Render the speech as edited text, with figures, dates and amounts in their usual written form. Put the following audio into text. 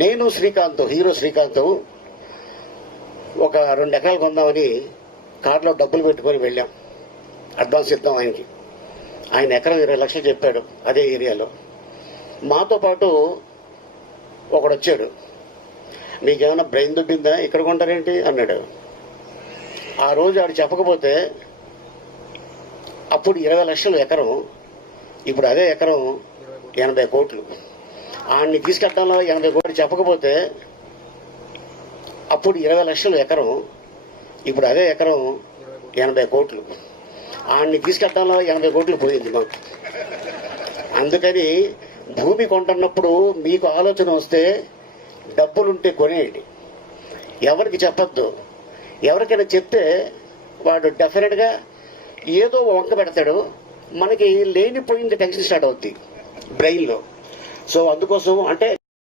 నేను శ్రీకాంత్, హీరో శ్రీకాంత్ ఒక 2 ఎకరాలు కొందామని కార్లో డబ్బులు పెట్టుకొని వెళ్ళాం. అడ్వాన్స్ ఇద్దాం ఆయనకి. ఆయన ఎకరం 20 లక్షలు చెప్పాడు అదే ఏరియాలో. మాతో పాటు ఒకడు వచ్చాడు. మీకేమైనా బ్రెయిన్ దుబ్బిందా, ఇక్కడ కొంటారేంటి అన్నాడు. ఆ రోజు ఆడు చెప్పకపోతే అప్పుడు 20 లక్షలు ఎకరం, ఇప్పుడు అదే ఎకరం 80 కోట్లు. ఆయన్ని తీసుకెళ్ళడంలో 80 కోట్లు చెప్పకపోతే అప్పుడు 20 లక్షలు ఎకరం, ఇప్పుడు అదే ఎకరం 80 కోట్లు. ఆయన్ని తీసుకెళ్ళడంలో 80 కోట్లు పోయింది మాకు. అందుకని భూమి కొంటున్నప్పుడు మీకు ఆలోచన వస్తే డబ్బులుంటే కొనేయండి, ఎవరికి చెప్పద్దు. ఎవరికైనా చెప్తే వాడు డెఫినెట్గా ఏదో వంక పెడతాడు, మనకి లేనిపోయింది టెన్షన్ స్టార్ట్ అవుద్ది బ్రెయిన్లో. సో అందుకోసం అంటే